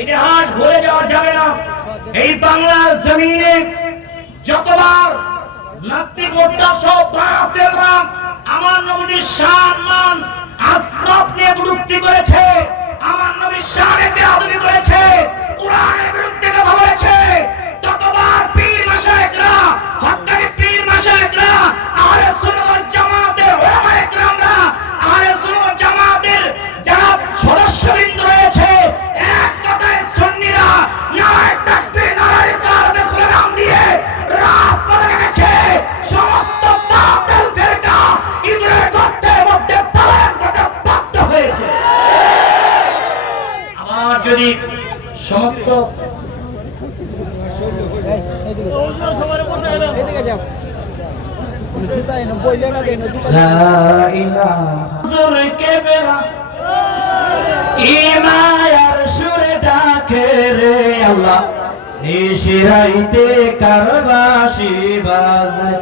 ইতিহাস ভুলে যাওয়া যাবে না। এই বাংলার জমিনে যতবার নাস্তিক মোর্চা সহ প্রাণাতেরা আমার নবীর সম্মান আসমাত নিয়ে কটূক্তি করেছে, আমার নবীর শানে বেয়াদবি করেছে, কোরআনের বিরুদ্ধে কথা বলেছে, ততবার পীর মাশায়েখরা, হক্কানি পীর মাশায়েখরা, আহলে সুন্নাত ওয়াল জামাতের উলামায়ে কেরামরা, আহলে সুন্নাত ওয়াল জামাতের যারা সদস্যবৃন্দ রয়েছে, এক কথায় সুন্নিরা নারায়ে তাকবীর, নারায়ে রিসালাতের স্লোগান দিয়ে রাজপথে নেমেছে। সমস্ত বাতিল ফিরকা ইঁদুরের গর্তের মধ্যে পলায়ন করতে বাধ্য হয়েছে। আবার যদি সমস্ত নিশিরাইতে কারবাসি বাজে,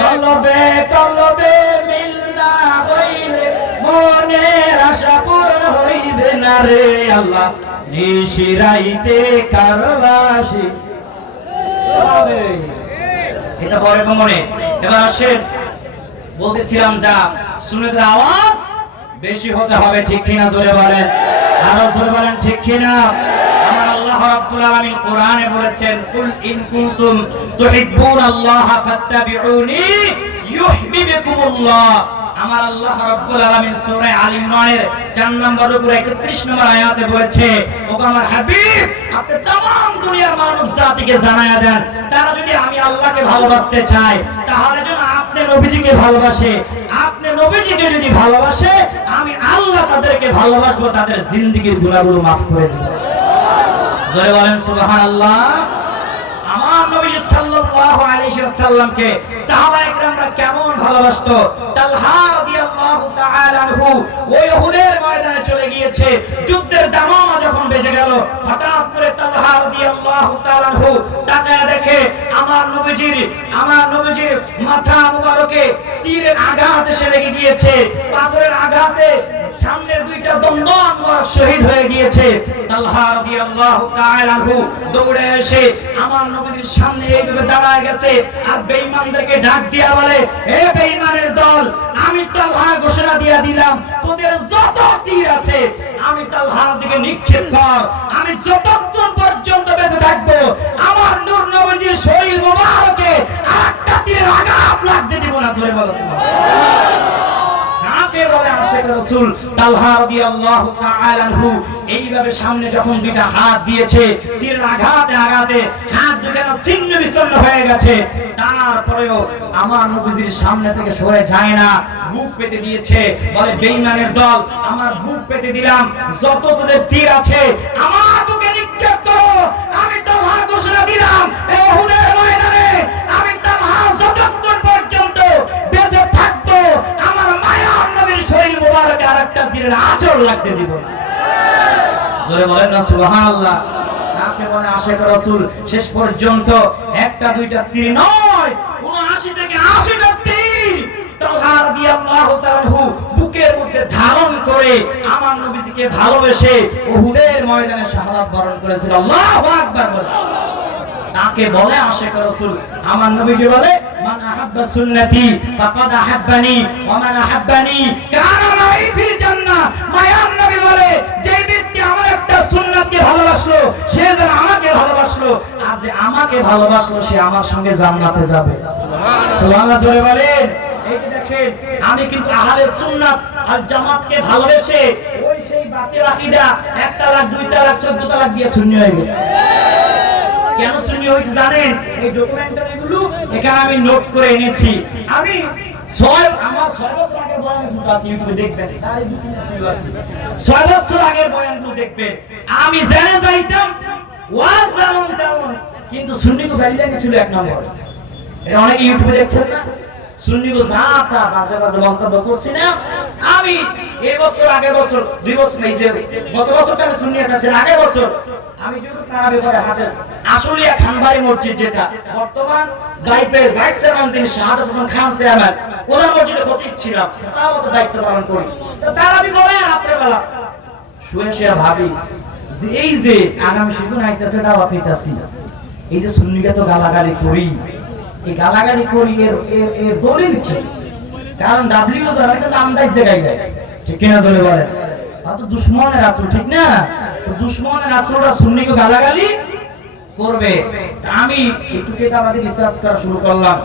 কলবে কলবে মিল না হইলে মনের আশা পূরণ হইবে না রে আল্লাহ, নিশিরাইতে কারবাসি। এটা পরে মনে। এবার আসেন, বলতেছিলাম যা সুন্নতের আওয়াজ বেশি হতে হবে, ঠিক কিনা? জোরে বলেন, আরো জোরে বলেন, ঠিক কিনা? আমার আল্লাহ রাব্বুল আলামিন কোরআনে বলেছেন, কুল ইন কুনতুম তুহিব্বুনাল্লাহ ফাত্তাবিউনি ইউহিব্বুকুমুল্লাহ। আমার আল্লাহ রাব্বুল আলামিন সূরা আল ইমরানের 4 নম্বর রূপে 31 নম্বর আয়াতে বলেছে, ওগো আমার হাবিব, আপনি तमाम দুনিয়ার মানব জাতিকে জানায়া দেন, তারা যদি আমি আল্লাহকে ভালোবাসতে চায় তাহলে যেন আপনি নবীজিকে ভালোবাসে, আপনি নবীজিকে যদি ভালোবাসে আমি আল্লাহ তাদেরকে ভালোবাসবো, তাদের জিন্দেগীর গুনাহগুলো maaf করে দেব। জোরে বলেন সুবহানাল্লাহ। আমার নবী সাল্লাল্লাহু আলাইহি ওয়াসাল্লামকে সাহাবায়ে কেরামরা কেমন ভালোবাসতো। তালহা রাদিয়াল্লাহু তাআলা আনহু ওই উহুদের ময়দানে চলে গিয়েছে, যুদ্ধের দামামা যখন বেজে গেল, হঠাৎ করে তালহা রাদিয়াল্লাহু তাআলা আনহু তাকায় দেখে আমার নবীজির মাথা মুবারকে তীরের আঘাত এসে লেগে গিয়েছে, পাথরের আঘাতে সামনের দুইটা দন্দন মুবারক শহীদ হয়ে গিয়েছে। তালহা রাদিয়াল্লাহু তাআলা আনহু দৌড়ে এসে আমার নবীর সামনে এইভাবে দাঁড়ায় গেছে, আর বেঈমানদেরকে ডাক দিয়া বলে, হে বেঈমানের দল, আমি তালহা ঘোষণা দিয়া দিলাম, তোদের যত তীর আছে আমি তালহার দিকে নিক্ষেপ কর, আমি যতক্ষণ পর্যন্ত বেঁচে থাকবো আমার নূর নবীর শরীর মোবারকে আরেকটা তীরের আঘাত লাগতে দিব না। জোরে বলো সুবহানাল্লাহ। এইভাবে সামনে যখন দুইটা হাত দিয়েছে, তীরের আঘাতে আঘাতে হাত দুটো ছিন্ন বিচ্ছিন্ন হয়ে গেছে, তারপরেও আমার নবীজির সামনে থেকে সরে যায় না, বুক পেতে দিয়েছে, বলে বেঈমানের দল, আমার বুক পেতে দিলাম, যত তোদের তীর আছে আমার বুকে নিক্ষেপ করো, আমি তালহা ঘোষণা দিলাম এই উহুদের ময়দানে আমি তালহা যতক্ষণ পর্যন্ত বেঁচে থাকবো আমার মায়ার নবীর শরীর মোবারকে আরেকটা তীরের আঁচড় লাগতে দিব না। জোরে বলেন না সুবহানাল্লাহ। তাকে বলে আশিক রাসূল, শেষ পর্যন্ত একটা দুইটা তীর নয়, ৭৯ থেকে ৮০টা তীর তালহা রাদিয়াল্লাহু তাআলা বুকের মধ্যে ধারণ করে আমার নবীজিকে ভালোবেসে উহুদের ময়দানে শাহাদাত বরণ করেছিল। আল্লাহু আকবার বলে। তাকে বলে আশিক রাসূল। আমার নবীজি বলে, মান আহাব্বা সুন্নতি ফাকাদ আহাব্বানি ওয়া মান আহাব্বানি কানা মাই ফিল জান্নাহ। মায়ার নবী বলে, যে ব্যক্তি আমার একটা সুন্নাতকে ভালোবাসলো সে যেন আমাকে ভালোবাসলো, আর যে আমাকে ভালোবাসলো সে আমার সঙ্গে জান্নাতে যাবে। সুবহানাল্লাহ। সুবহানাল্লাহ জোরে বলেন। এই যে দেখেন, আমি কিন্তু আহলে সুন্নাত আর জামাতকে ভালোবেসে ওই সেই বাতিল আকীদা 1 তালাক 2 তালাক 14 তালাক দিয়ে সুন্নি হয়ে গেছে। কেন সুন্নি হয়েছে জানেন? এই ডকুমেন্টারি গুলো এখানে আমি নোট করে এনেছি। আমি আমার 6 বছর আগের বয়ানগুলো আছে, ইউটিউবে দেখবেন, আর এই দুটো ছিল আর 6 বছর আগের বয়ানগুলো দেখবেন। আমি জেনে যাইতাম ওয়াজ যেমন তেমন, কিন্তু সুন্নিকে গালি লাগিয়েছিল 1 নম্বর। এটা অনেকে ইউটিউবে দেখছেন না, সুন্নিকে জাতা বাজে বাজে মন্তব্য করছি না। আমি এই বছর আগের বছর 2 বছর এই যে গত বছরটা আমি সুন্নি একটা ছিল, আগের বছর আমি যেহেতু তারাবি পড়ে হাফেজ, আশুলিয়া খানবাড়ি মসজিদ যেটা বর্তমান গাইবের ভাইস চেয়ারম্যান তিনি শাহাদাত হোসেন খান চেয়ারম্যান, ওনার মসজিদে খতিব ছিলাম, তাও তো দায়িত্ব পালন করি। তো তারাবি পড়ে রাত্রে বেলা শুয়ে শুয়ে ভাবি যে এই যে আগামী সিজন আইতাছে দাওয়াত হইতাছি, এই যে সুন্নিকে তো গালাগালি করি, এই গালাগালি করি এর দলিল কি? কারণ ডাব্লিউ যারা কিন্তু আমদাই জায়গায় যায়, ঠিক কিনা জোরে বলেন? তো দুশমনের রাসূল, ঠিক না? তো দুশমনের রাসূলরা সুন্নিকে গালাগালি করবে। আমি একটু কিতাবাদি রিসার্চ করা শুরু করলাম।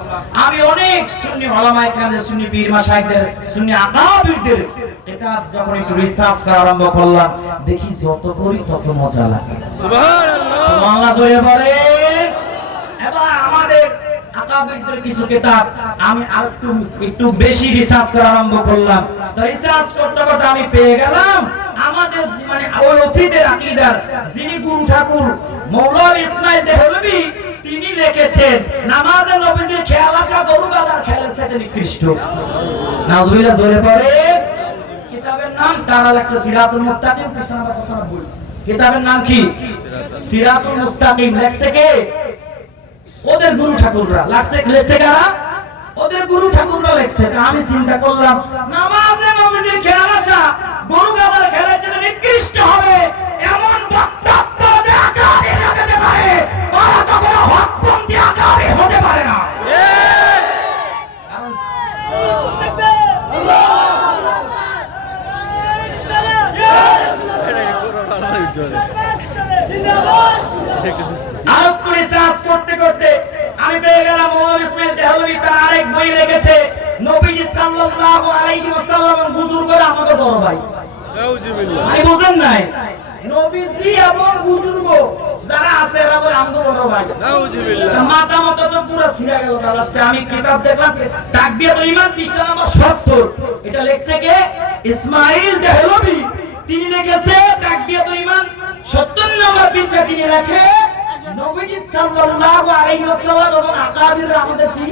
আমি অনেক সুন্নি উলামায়ে কেরামদের, সুন্নি পীর মাশায়েখদের, সুন্নি আকাবিরদের কিতাব যখন একটু রিসার্চ করা আরম্ভ করলাম, দেখি যত পড়ি তত মজা লাগে। সুবহানাল্লাহ, সুবহানাল্লাহ জোরে বলেন। এবার আমাদের আকাবিরদের কিছু কিতাব আমি আর একটু বেশি রিসার্চ করা আরম্ভ করলাম। তো রিসার্চ করতে করতে আমি পেয়ে গেলাম আমাদের মানে ওই অতীতের আকীদার যিনি গুরু ঠাকুর মৌলভী ইসমাইল দেহলভী, তিনি লিখেছেন নামাজে নবীজির খেয়াল আসা গরু গাদার খেয়ালের সাথে নিকৃষ্ট। নাউজুবিল্লাহ জোরে পড়ে। কিতাবের নাম তারা লেখছে সিরাতুল মুস্তাকিম, পৃষ্ঠা নাম্বার 95। কিতাবের নাম কি? সিরাতুল মুস্তাকিম। লেখছে কে? ওদের গুরু ঠাকুররা। লেখছে কারা? ওদের গুরু ঠাকুররা লেখছে। আমি চিন্তা করলাম নামাজে নবীজির খেয়াল আসা গরু গাদার খেয়ালের সাথে নিকৃষ্ট হবে এমন বক্তব্য যে আকাবির হতে পারে, ওরা কখনো হকপন্থী আকাবির হতে পারে না। করতে করতে আমি পেয়ে গেলাম মৌলভী ইসমাইল দেহলভী তার আরেক বই লিখেছে নবীজি সাল্লাল্লাহু আলাইহি ওয়াসাল্লাম বুজুর্গ আমাদের বড় ভাই। নাউজুবিল্লাহ, আমি বুঝেন নাই? নবীজি এবং বুজুর্গ যারা আছে এরা বলে আমাদের বড় ভাই। নাউজুবিল্লাহ, মাথা মতো তো পুরো ছিঁড়ে গেল। লাস্টে আমি কিতাব দেখলাম তাকবিয়াতুল ঈমান পৃষ্ঠা নাম্বার 70। এটা লিখছে কে? ইসমাইল দেহলভী। তিনি লিখেছে তাকবিয়াতুল ঈমান 70 নম্বর পৃষ্ঠা। তিনি রাখে নবীজি সাল্লাল্লাহু আলাইহি ওয়াসাল্লাম এবং আকাবিররা আমাদের কি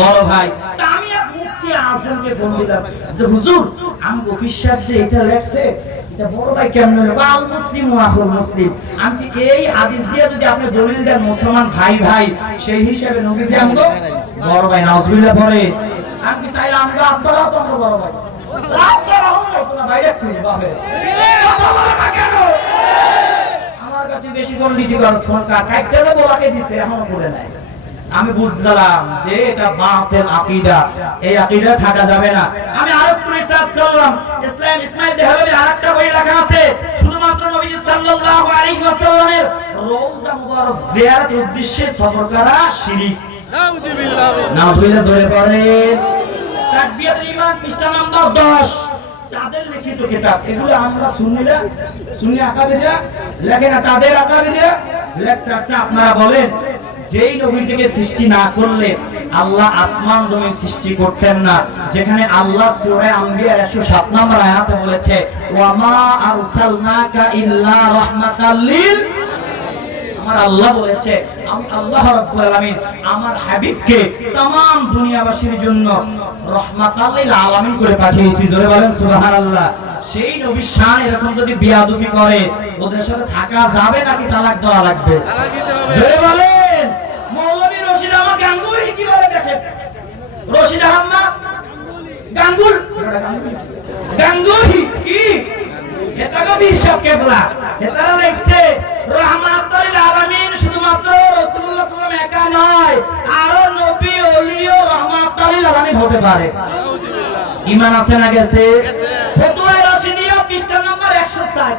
বড় ভাই। তা আমি এক মুফতি আজমকে ফোন দিলাম যে হুজুর আমি গফির সাহেব যে এটা লেখছে এটা বড় ভাই কেমন হলো? আল মুসলিম ওয়া আখুল মুসলিম। আমি এই হাদিস দিয়ে যদি আপনি দলিল দেন মুসলমান ভাই ভাই, সেই হিসাবে নবীজি আমগো বড় ভাই। নাউজুবিল্লাহ পড়ে। আমি তাইলে আমরা আপনারাও তো বড় ভাই। আপনারা হন না ভাই, একটু বাপে কথা বলে না কেন? বেশি পণ্ডিতি করস ফোন কাটতে বলাকে দিছে, এখনো পড়ে নাই। আমি বুঝলাম যে এটা বাতিল আকীদা, এই আকীদা থাকা যাবে না। আমি আরো রিসার্চ করলাম। ইসমাইল দেহলভীর আরেকটা বই লেখা আছে শুধুমাত্র নবীজি সাল্লাল্লাহু আলাইহি ওয়াসাল্লামের রওজা মুবারক জিয়ারতের উদ্দেশ্যে সফর করা শিরক। নাউজুবিল্লাহ, নাউজুবিল্লাহ জোরে পড়ে। তাকবিয়াতুল ঈমান পৃষ্ঠা নাম্বার 10। তাদের লিখিত কিতাব এগুলো আমরা সুন্নিরা, সুন্নি আকাবিররা লেখে না, তাদের আকাবিররা লেখছে। আচ্ছা আপনারা বলেন, যেই নবীজিকে সৃষ্টি না করলে আল্লাহ আসমান জমিন সৃষ্টি করতেন না, যেখানে আল্লাহ সূরা আম্বিয়ার 107 নম্বর আয়াতে বলেছে ওয়া মা আরসালনাকা ইল্লা রাহমাতাল লিল, আমার আল্লাহ বলেছে আমি আল্লাহ রাব্বুল আলামিন আমার হাবিবকে तमाम দুনিয়াবাসীর জন্য রাহমাতাল লিল আলামিন করে পাঠিয়েছি। জোরে বলেন সুবহানাল্লাহ। সেই নবীর শান এরকম যদি বিয়াদবি করে ওদের সাথে থাকা যাবে নাকি তালাক দেওয়া লাগবে? জোরে বলেন। মৌলভী রশিদ আহমদ গাঙ্গুহি কি বলে দেখেন। রশিদ আহমদ গাঙ্গুহি কি হেতাগো পীর সাহেব কেবলা হেতারা লেখছে রাহমাতুল লিল আলামিন শুধুমাত্র রাসূলুল্লাহ সাল্লাল্লাহু আলাইহি ওয়াসাল্লাম একা নয়, আরো নবী ওলিও রাহমাতুল লিল আলামিন হতে পারে। ঈমান আছে না গেছে? ফতোয়া রাশিদিয়া পৃষ্ঠা নাম্বার 160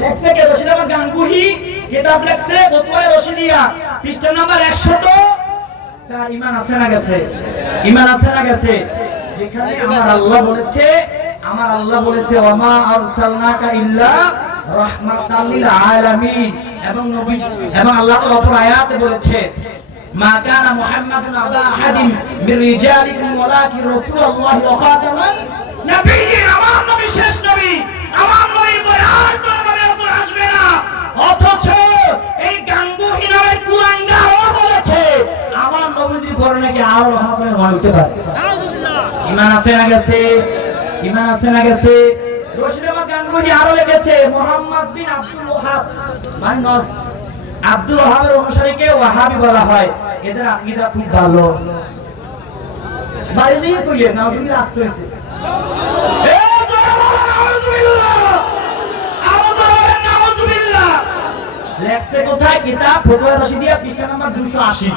লেখছে কে? রশিদ আহমদ গাঙ্গুহি কিতাব লেখছে ফতোয়া রাশিদিয়া পৃষ্ঠা নাম্বার 104। ঈমান আছে না গেছে? ঈমান আছে না গেছে? যেখানে আমার আল্লাহ বলেছে, আমার আল্লাহ বলেছে ওয়া মা আরসালনাকা ইল্লা রাহমাতাল লিল আলামিন, এবং নবী এবং আল্লাহ তাআলা অপর আয়াতে বলেছে মা কানা মুহাম্মাদুন আবা আহাদিন মির রিজালিকুম ওয়ালাকিন রাসূলুল্লাহ ওয়া খাতামান নবিয়্যিন। আমার নবী শেষ নবী, আমার নবীর পরে আর কোন নবী রাসূল আসবে না। অথচ এই গাঙ্গুহি নামের কুলাঙ্গারও বলেছে আমার নবীর পরে নাকি আরো রহমতের নবী হতে পারে। সুবহানাল্লাহ। ঈমান আছে না গেছে? ঈমান আছে না গেছে? রশিদ আহমদ গাঙ্গুহি আরো লিখেছে মুহাম্মদ বিন আব্দুল ওয়াহাব, মানে আব্দুল ওয়াহাবের অনুসারীকে ওয়াহাবি বলা হয়। এদের আকীদা খুব ভালো। বাইরে দিয়ে কইলে নাউজুবিল্লাহ আসতে হইছে। এ জোরে বলো নাউজুবিল্লাহ। লেখছে কোথায়? কিতাব ফতোয়া রশিদিয়া পৃষ্ঠা নাম্বার 280।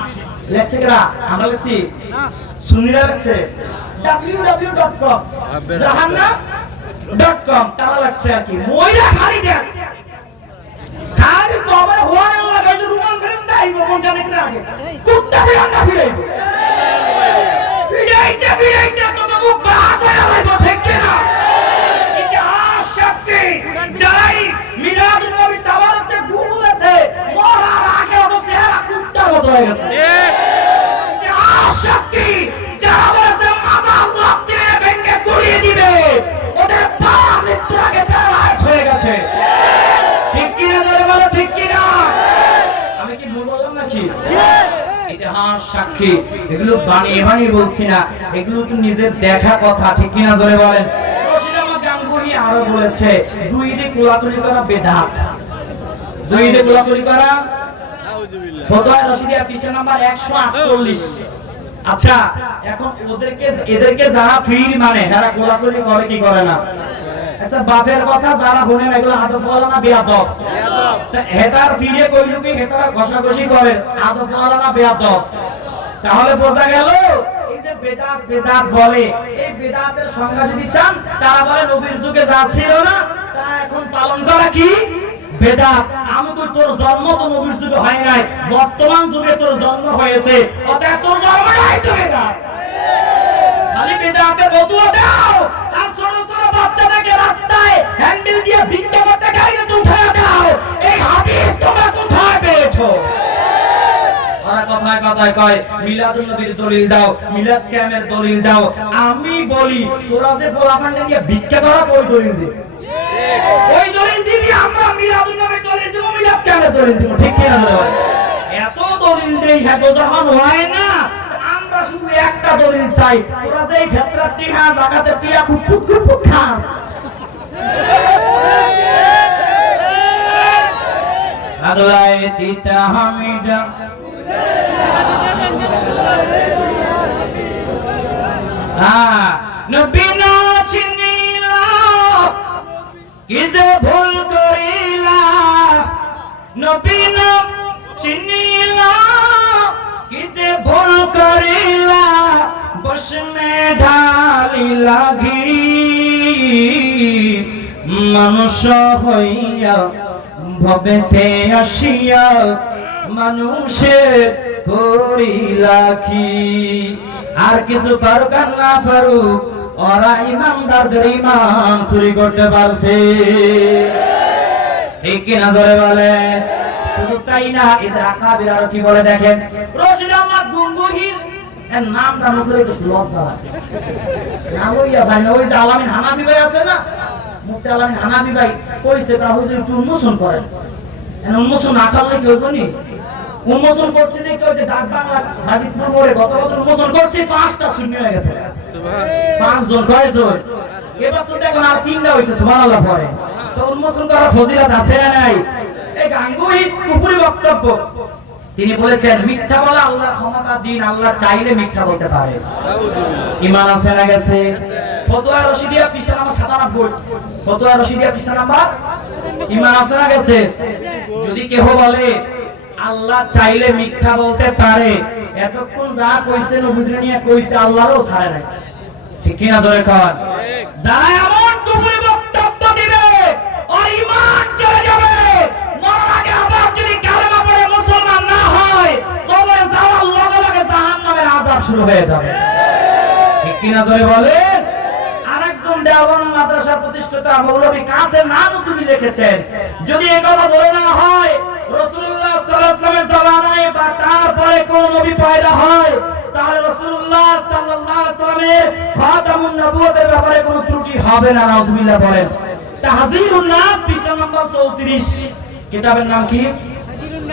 লেখছে কারা? আমরা লেখছি না, সুন্নিরা লেখছে। www.com জাহান্নাম.com তারা লেখছে আর কি। ময়রা খালি দেন, খালি কবর হওয়ার লাগে যে রুমান ফেরেশতা আইব কোন জানে কি আগে কুত্তা বিরান্না ফিরাইব, ফিরাইতে তো মুখ বাহাত হয়ে যাইব, ঠিক কি না? ইতিহাস সাক্ষী যারাই মিলাদুন নবী তাবারুকে গুবুলেছে মরার আগে ওর চেহারা কুত্তার মতো হয়ে গেছে। ইতিহাস সাক্ষী যারা বলেছে মাথা লাথি মেরে ভেঙে গুড়িয়ে দিবে, ওদের পা মৃত্যুর আগে প্যারালাইজ হয়ে গেছে, ঠিক কি না? জোরে বলো ঠিক কি না? আমি কি ভুল বললাম নাকি? ইতিহাস সাক্ষী, এগুলো বানিয়ে বানিয়ে বলছি না, এগুলো তো নিজের দেখা কথা, ঠিক কি না? জোরে বলেন। রশিদামা গাঙ্গুহি আরো বলেছে দুই দিক কোলাকুলি করা বেদাত, দুই দিক কোলাকুলি করা ফতোয়া রশিদিয়া পৃষ্ঠা নাম্বার 148। আচ্ছা, এখন এদেরকে যারা ফির মানে যারা কোলাকুলি করে কি করে না, আচ্ছা বাপের কথা যারা বলেন এগুলো আদব ওয়ালা না বেয়াদব? তা হেতার ফিরে কইলো কি হেতারা ঘষাঘষি করে আদব ওয়ালা না বেয়াদব? তাহলে বোঝা গেল এই যে বেদাত বেদাত বলে, এই বেদাতের সংজ্ঞা যদি চান তারা বলে নবীর যুগে যা ছিল না তা এখন পালন করা কি বেদাত। আমি তো তোর জন্ম তো নবীর যুগে হয় নাই, বর্তমান যুগে তোর জন্ম হয়েছে, অতএব তোর জন্মটাই তো বেদাত। খালি বেদাতে বদুয়া দাও আর ছোট ছোট বাচ্চাদেরকে রাস্তায় হ্যান্ডেল দিয়ে ভিক্ষা করতে গাড়িতে উঠায় দাও, এই হাদিস তোমরা কোথায় পেয়েছো? ওরা কথায় কথায় কয় মিলাদুন নবীর দলিল দাও, মিলাদ কিয়ামের দলিল দাও। আমি বলি তোরা যে ফলাফান্ডে দিয়ে ভিক্ষা করাস ওই দলিল দে, ওই দলিল দিবি, আমরা মিলাদুন নবীর দলিল দিব, মিলাদ কিয়ামের দলিল দিব, ঠিক কি না? এত দলিল দেই হ্যাঁ যখন হয় না আমরা শুধু একটা দলিল চাই, তোরা যে এই ফেতরার টিহা যাকাতের টিহা কুটকুট কুটকুট খাস। আল্লাহ তিতা হামিদা নবী না চিনিলা কি যে ভুল করিলা, নবী না চিনিলা কি যে ভুল করিলা, বসমে ঢালি লাগি মানুষ হইয়া ভবেতে আসিয়া মানুষের করিলা কি। আর কিছু পারুক আর না পারুক ওরা ইমানদারদের ইমান চুরি করতে পারছে, ঠিক কিনা? জোরে বলে। শুধু তাই না, এদের আকাবির আরো কি বলে দেখেন। রশিদ আহমদ গঙ্গুহির এর নামটা মুখে তো লজ্জা লাগে না, ওইয়া ভাই না, ওই যে আলামিন হানাফি ভাই আছে না, মুফতি আলামিন হানাফি ভাই কইছে তা হুজুর একটু উন্মোচন করেন। উন্মোচন না করলে কি হইব নি? উন্মোচন করছি দেখতে ওই যে ডাক বাংলা হাজিপুর মোড়ে গত বছর উন্মোচন করছি, 5টা শূন্য হয়ে গেছে, 5 জন কয়জন? এবছর দেখুন আর 3টা হইছে, সুবহানাল্লাহ পড়ে। তো উন্মোচন করার ফজিলত আছে না নাই? এই গাঙ্গুহি কুফরি বক্তব্য, তিনি বলেছেন মিথ্যা বলা আল্লাহর ক্ষমতা দিন, আল্লাহ চাইলে মিথ্যা বলতে পারে। ঈমান আছে না গেছে? ফতোয়া রশিদিয়া পৃষ্ঠা নাম্বার 97, ফতোয়া রশিদিয়া পৃষ্ঠা নাম্বার, ঈমান আছে না গেছে? যদি কেহ বলে আল্লাহ চাইলে মিথ্যা বলতে পারে, এতক্ষণ যা কইছে নবুজরে নিয়ে কইছে আল্লাহরও ছাড়ে নাই, ঠিক কি না? জোরে কর। যারা এমন কুফরি বক্তব্য দিবে ওর ঈমান চলে যাবে, মরার আগে আবার যদি কালেমা পড়ে মুসলমান না হয় কবরে যাওয়ার লগে লগে জাহান্নামের আযাব শুরু হয়ে যাবে, ঠিক কি না? জোরে বলেন। আরেকজন দেওবন্দ মাদ্রাসা প্রতিষ্ঠাতা মৌলভী কাসেম নানুতুবি লিখেছেন, যদি এই কথা বলে না হয় রাসূলুল্লাহ সাল্লাল্লাহু আলাইহি ওয়াসাল্লামের জামানায় বা তারপরে কোন নবী পয়দা হয়, তাহলে রাসূলুল্লাহ সাল্লাল্লাহু আলাইহি ওয়াসাল্লামের খাতামুন নবুয়তের ব্যাপারে কোনো ত্রুটি হবে না, নাউজুবিল্লাহ বলেন। তাহযীরুন নাস পৃষ্ঠা নাম্বার 34, কিতাবের নাম কি?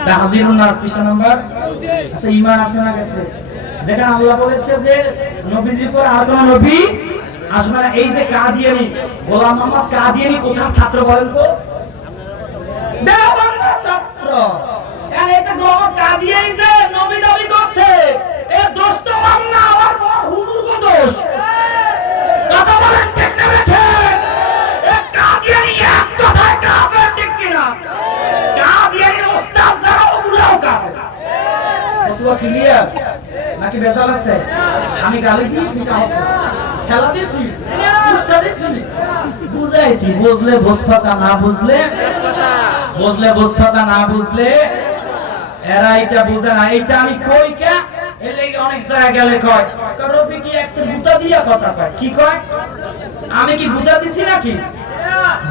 তাহযীরুন নাস পৃষ্ঠা নাম্বার 34। আচ্ছা, ঈমান আছে না গেছে? যেটা আল্লাহ বলেছে যে নবীজির পর আর কোন নবী আসবে না। এই যে কাদিয়ানী গোলাম মোহাম্মদ কাদিয়ানী কোথার ছাত্র বলেন তো? দেওবন্দের ছাত্র। আর এটা গোলাম কাদিয়ানী যে নবী দাবি করছে, এর দোষ তো কম না, আর হুজুর কো দোষ? কথা বলেন ঠিক না বেঠে? এ কাদিয়ানী এক কথায় কাফের, ঠিক কি না? কাদিয়ানীর ওস্তাদ ক্লিয়ার নাকি বেজাল আছে? আমি গালি দিয়েছি কাউকে, খেলা দিয়েছি, পুষ্টা দিয়েছি, বুঝাইছি, বুঝলে বুঝতা, না বুঝলে বুঝলে বুঝতা, না বুঝলে এরা এটা বুঝে না। এইটা আমি কই কে এর লাগি অনেক জায়গা গেলে কয় রফি কি একটু গুতা দিয়া কথা কয়, কি কয়? আমি কি গুতা দিছি নাকি?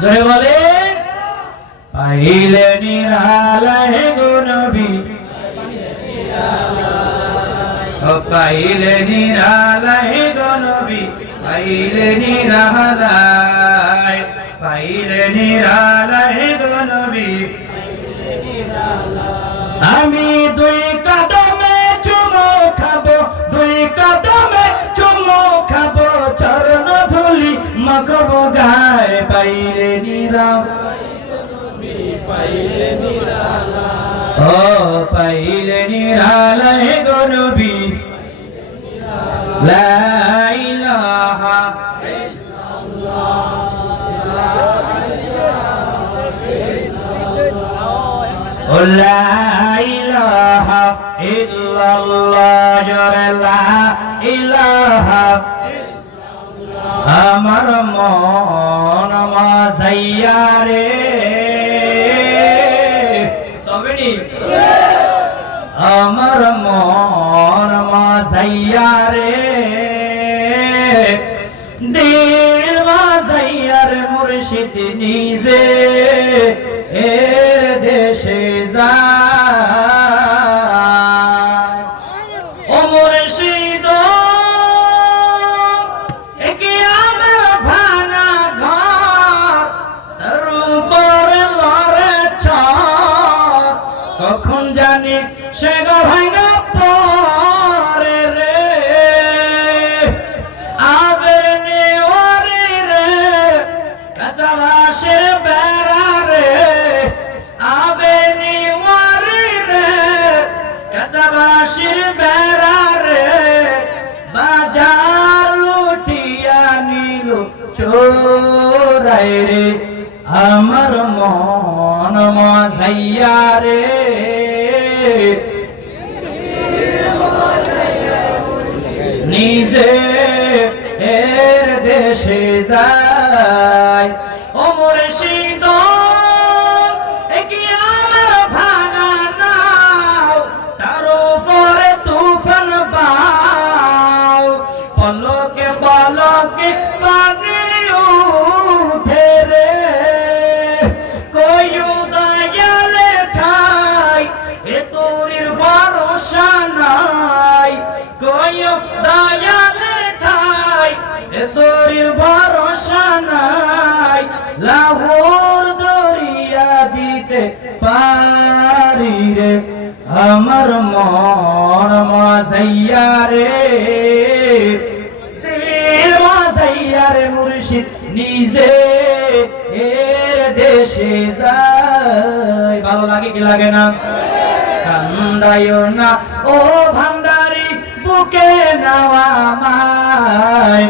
জয় বলে পাইলে নিরালায় গো নবী, ও পাইলে নিরালায় গো নবী, পাইলে নিরালায়, পাইলে নিরালায় গো নবী। আমি দুই কদমে চুমো খাবো, দুই কদমে চুমো খাবো, চরণ ধুলি মাখবো গায়ে, পাইলে ও পাইলে নিরালায় গো নবী, লা ইলাহা লা ইলাহা ইল্লাল্লাহ, লা ইলাহা। আমার মন মাঝাইয়া রে, সবেনি আমার মন মাঝাইয়া রে, দিল মাঝাইয়া রে মুর্শিদ নিজে এর দেশে যায়। ও মুর্শিদ একে আমার ভাঙা ঘর, তার উপরে লড়ে ছাদ, কখন জানি সে গো ভাঙা পরে রে, আবের নেওয়ারি রে, কাঁচা বাঁশের বেড়া রে, আবের নেওয়ারি রে, কাঁচা বাঁশের বেড়া রে, বাজার লুটিয়া নিল চোরাই রে, আমার মন মাঝাইয়া রে, নিজে এর দেশে যায়। ও মুর্শিদ একি আমার ভাঙা নাও, তার উপরে তুফান বাও, পলকে পলকে পানি উঠে রে, কয়ু দয়ালে ঠাই এ তোরির ভরসা নাই, কয়ু দয়ালে ঠাই এ তোরির ভরসা নাই, লাহোর দরিয়া দিতে পারি রে, আমার মন মাঝাইয়া রে, দিল মাঝাইয়া রে মুর্শিদ নিজে এর দেশে যায়। ভালো লাগে কি লাগে না? কান্দায়ো না ও ভান্ডারি, বুকে নাও আমায়,